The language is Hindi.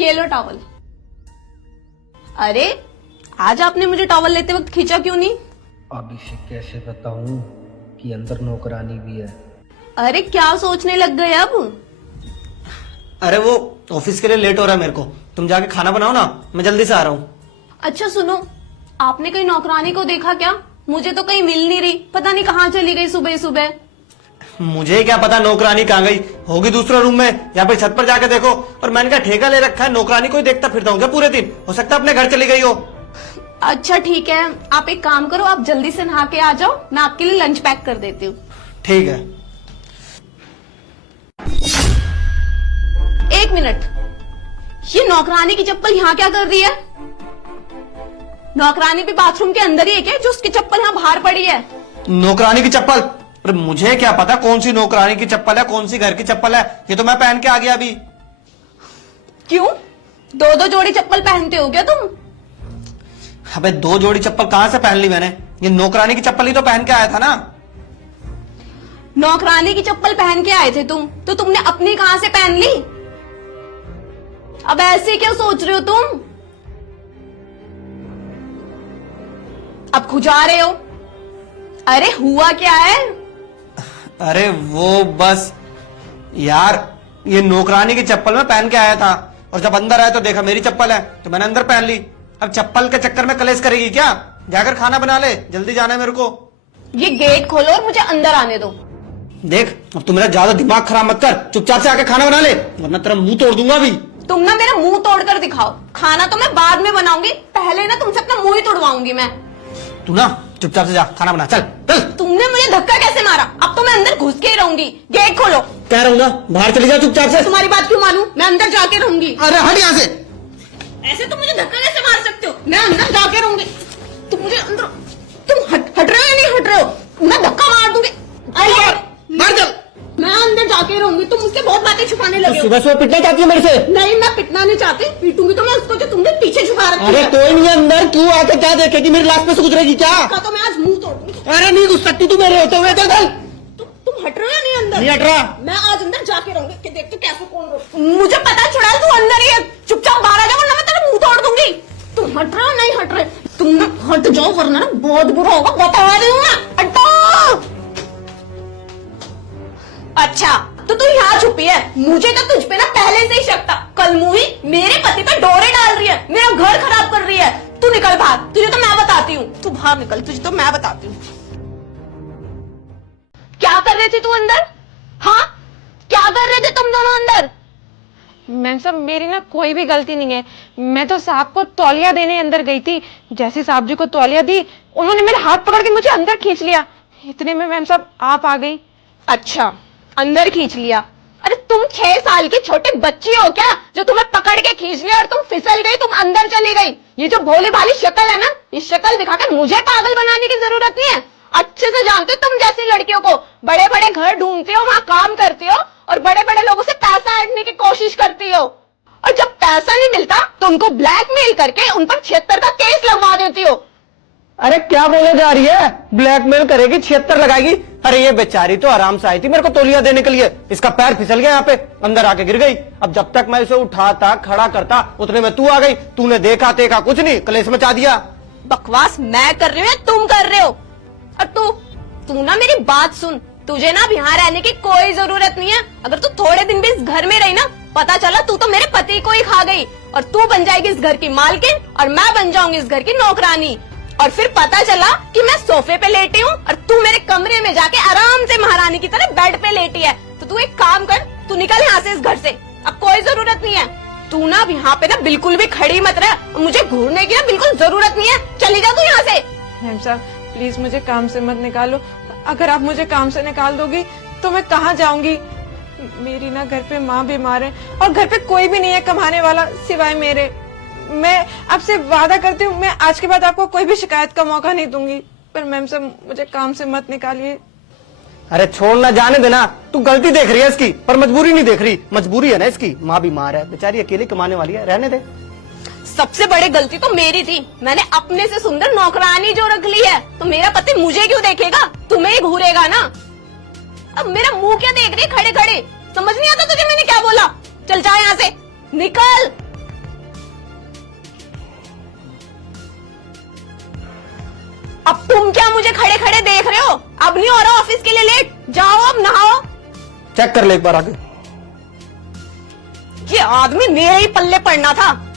ये लो टॉवल। अरे आज आपने मुझे टॉवल लेते वक्त खींचा क्यों नहीं? अब इसे कैसे बताऊं कि अंदर नौकरानी भी है। अरे क्या सोचने लग गए अब? अरे वो ऑफिस के लिए लेट हो रहा है मेरे को, तुम जाके खाना बनाओ ना, मैं जल्दी से आ रहा हूँ। अच्छा सुनो, आपने कहीं नौकरानी को देखा क्या? मुझे तो कहीं मिल नहीं रही, पता नहीं कहाँ चली गई सुबह सुबह। मुझे क्या पता नौकरानी कहाँ गई होगी, दूसरे रूम में या फिर छत पर जाके देखो। और मैंने कहा ठेका ले रखा है, नौकरानी को ही देखता फिरता हूँ क्या पूरे दिन? हो सकता है अपने घर चली गई हो। अच्छा ठीक है, आप एक काम करो, आप जल्दी से नहा के आ जाओ, मैं आपके लिए लंच पैक कर देती हूँ। ठीक है। एक मिनट, ये नौकरानी की चप्पल यहाँ क्या कर रही है? नौकरानी भी बाथरूम के अंदर ही है क्या जो उसकी चप्पल यहाँ बाहर पड़ी है? नौकरानी की चप्पल? पर मुझे क्या पता कौन सी नौकरानी की चप्पल है, कौन सी घर की चप्पल है। ये तो मैं पहन के आ गया अभी। क्यों, दो दो जोड़ी चप्पल पहनते हो क्या तुम? अबे दो जोड़ी चप्पल कहां से पहन ली मैंने? ये नौकरानी की चप्पल ही तो पहन के आया था ना। नौकरानी की चप्पल पहन के आए थे तुम, तो तुमने अपनी कहां से पहन ली? अब ऐसे क्यों सोच रहे हो तुम? अब खुजा रहे हो? अरे हुआ क्या है? अरे वो बस यार, ये नौकरानी की चप्पल में पहन के आया था और जब अंदर आया तो देखा मेरी चप्पल है तो मैंने अंदर पहन ली। अब चप्पल के चक्कर में कलेश करेगी क्या? जाकर खाना बना ले, जल्दी जाना है मेरे को। ये गेट खोलो और मुझे अंदर आने दो। देख अब तू मेरा ज्यादा दिमाग खराब मत कर, चुपचाप से आके खाना बना ले वरना तेरा मुंह तोड़ दूंगा अभी। तुम ना मेरा मुंह तोड़कर दिखाओ, खाना तो मैं बाद में बनाऊंगी, पहले ना तुमसे अपना मुंह ही तोड़वाऊंगी मैं। तू ना चुपचाप से जा खाना बना, चल चल। तुमने मुझे धक्का कैसे मारा? अब तो मैं अंदर घुस के ही रहूंगी। गेट खोलो। कह रहा हूँ ना बाहर चली जा चुपचाप से। तुम्हारी बात क्यों मानूं? मैं अंदर जाके रहूंगी। अरे हट यहाँ से। ऐसे तुम मुझे धक्का कैसे मार सकते हो? मैं अंदर जाके रहूंगी। तुम मुझे अंदर, तुम हट रहे हो या नहीं हट रहे हो? मैं धक्का मार दूंगी। मार चल। मैं अंदर जाके रहूंगी, तुम मुझसे बहुत बातें छुपाने लगे हो। सुबह सुबह पिटना चाहती है मेरे से? नहीं, मैं पिटना नहीं चाहती, पीटूंगी तो मैं उसको जो तुमने पीछे छुपा रखा अरे है। कोई नहीं है अंदर, क्यों आके क्या देखेगी? मेरी लाश पे से गुजरेगी क्या? तो मैं आज मुंह तोड़ दूंगी। अरे नहीं घुस सकती तू मेरे होते हुए, चल चल। तुम हट रहे हो या नहीं अंदर? नहीं हट रहा। मैं आज अंदर जाके रहूंगी कि देखते कैसे कौन रोक। मुझे पता चुड़ा तू अंदर ही है, चुपचाप बाहर आ जा वरना मैं तेरा मुंह तोड़ दूंगी। तुम हट रहे हो नहीं हट रहे? तुम ना हट जाओ वरना ना बहुत बुरा होगा, बता रही हूँ मैं। हटो। अच्छा तो तू यहाँ छुपी है? मुझे तो तुझ पे ना पहले से ही शक था। कल मुही मेरे पति पे डोरे डाल रही है, मेरा घर खराब कर रही है। तू निकल बाहर, तुझे तो मैं बताती हूँ। तू बाहर निकल, तुझे तो मैं बताती हूँ। क्या कर रहे थे तू अंदर? हाँ क्या कर रहे थे तुम दोनों अंदर? मैम साहब मेरी ना कोई भी गलती नहीं है, मैं तो साहब को तौलिया देने अंदर गई थी। जैसे साहब जी को तौलिया दी, उन्होंने मेरा हाथ पकड़ के मुझे अंदर खींच लिया। इतने में मैम साहब आप आ गई। अच्छा अंदर खींच लिया? अरे तुम 6 साल की छोटी बच्ची हो क्या जो तुम्हें पकड़ के खींच लिया और तुम फिसल गई, तुम अंदर चली गई? ये जो भोली भाली शक्ल है ना, इस शक्ल दिखाकर मुझे पागल बनाने की जरूरत नहीं है। अच्छे से जानते हो तुम जैसी लड़कियों को, बड़े बड़े घर ढूंढती हो, वहाँ काम करती हो और बड़े बड़े लोगों से पैसा ऐंठने की कोशिश करती हो, और जब पैसा नहीं मिलता तो उनको ब्लैकमेल करके उन पर 76 का केस लगवा देती हो। अरे क्या बोले जा रही है? ब्लैकमेल करेगी, 76 लगाएगी? अरे ये बेचारी तो आराम से आई थी मेरे को तौलिया देने के लिए, इसका पैर फिसल गया यहाँ पे, अंदर आके गिर गई। अब जब तक मैं इसे उठाता खड़ा करता उतने में तू आ गई, तूने देखा देखा कुछ नहीं, कलेश मचा दिया। बकवास मैं कर रही हूँ या तुम कर रहे हो? और तू ना मेरी बात सुन, तुझे ना अब यहाँ रहने की कोई जरूरत नहीं है। अगर तू थोड़े दिन भी इस घर में रही ना, पता चला तू तो मेरे पति को ही खा गई और तू बन जाएगी इस घर की मालकिन और मैं बन जाऊंगी इस घर की नौकरानी। और फिर पता चला कि मैं सोफे पे लेटी हूँ और तू मेरे कमरे में जाके आराम से महारानी की तरह बेड पे लेटी है। तो तू एक काम कर, तू निकल यहाँ से इस घर से, अब कोई जरूरत नहीं है। तू ना अब यहाँ पे ना बिल्कुल भी खड़ी मत रह, मुझे घूरने की ना बिल्कुल जरूरत नहीं है, चली जा तू यहाँ से। मैम साहब प्लीज मुझे काम से मत निकालो, अगर आप मुझे काम से निकाल दोगी तो मैं कहाँ जाऊंगी? मेरी ना घर पे माँ बीमार है और घर पे कोई भी नहीं है कमाने वाला सिवाय मेरे। मैं आपसे वादा करती हूँ, मैं आज के बाद आपको कोई भी शिकायत का मौका नहीं दूंगी, पर मैम साहब मुझे काम से मत निकालिए। अरे छोड़ ना, जाने देना। तू गलती देख रही है इसकी पर मजबूरी नहीं देख रही। मजबूरी है ना इसकी, माँ बीमार है बेचारी, अकेली कमाने वाली है, रहने दे। सबसे बड़ी गलती तो मेरी थी, मैंने अपने से सुंदर नौकरानी जो रख ली है, तो मेरा पति मुझे क्यों देखेगा, तुम्हें ही घूरेगा ना। अब मेरा मुंह क्या देख रही है खड़े खड़े? समझ नहीं आता तुझे मैंने क्या बोला? चल जा यहाँ से, निकल। अब तुम क्या मुझे खड़े खड़े देख रहे हो? अब नहीं हो रहा ऑफिस के लिए लेट, जाओ अब नहाओ। चेक कर ले एक बार आके। ये आदमी मेरे ही पल्ले पड़ना था।